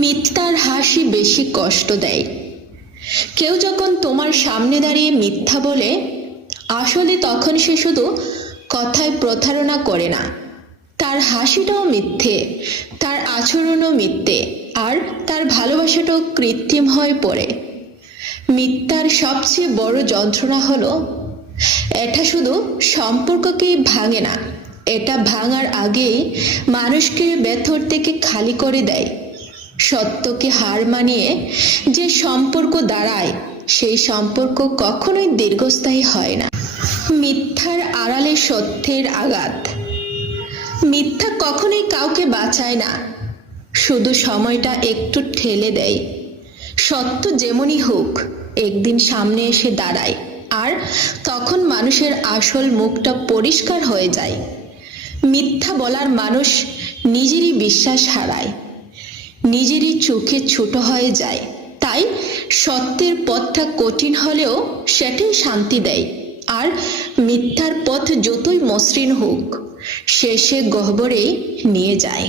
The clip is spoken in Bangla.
মিথ্যার হাসি বেশি কষ্ট দেয়। কেউ যখন তোমার সামনে দাঁড়িয়ে মিথ্যা বলে, আসলে তখন সে শুধু কথায় প্রতারণা করে না, তার হাসিটাও মিথ্যে, তার আচরণও মিথ্যে, আর তার ভালোবাসাটাও কৃত্রিম হয়ে পড়ে। মিথ্যার সবচেয়ে বড় যন্ত্রণা হলো এটা শুধু সম্পর্ককেই ভাঙে না, এটা ভাঙার আগেই মানুষকে ভেতর থেকে খালি করে দেয়। সত্যকে হার মানিয়ে যে সম্পর্ক দাঁড়ায়, সেই সম্পর্ক কখনোই দীর্ঘস্থায়ী হয় না। মিথ্যার আড়ালে সত্যের আঘাত। মিথ্যা কখনোই কাউকে বাঁচায় না, শুধু সময়টা একটু ঠেলে দেয়। সত্য যেমনই হোক একদিন সামনে এসে দাঁড়ায়, আর তখন মানুষের আসল মুখটা পরিষ্কার হয়ে যায়। মিথ্যা বলার মানুষ নিজেরই বিশ্বাস হারায়, নিজেরই চোখে ছোট হয়ে যায়। তাই সত্যের পথটা কঠিন হলেও সেটাই শান্তি দেয়, আর মিথ্যার পথ যতই মসৃণ হোক শেষে গহ্বরেই নিয়ে যায়।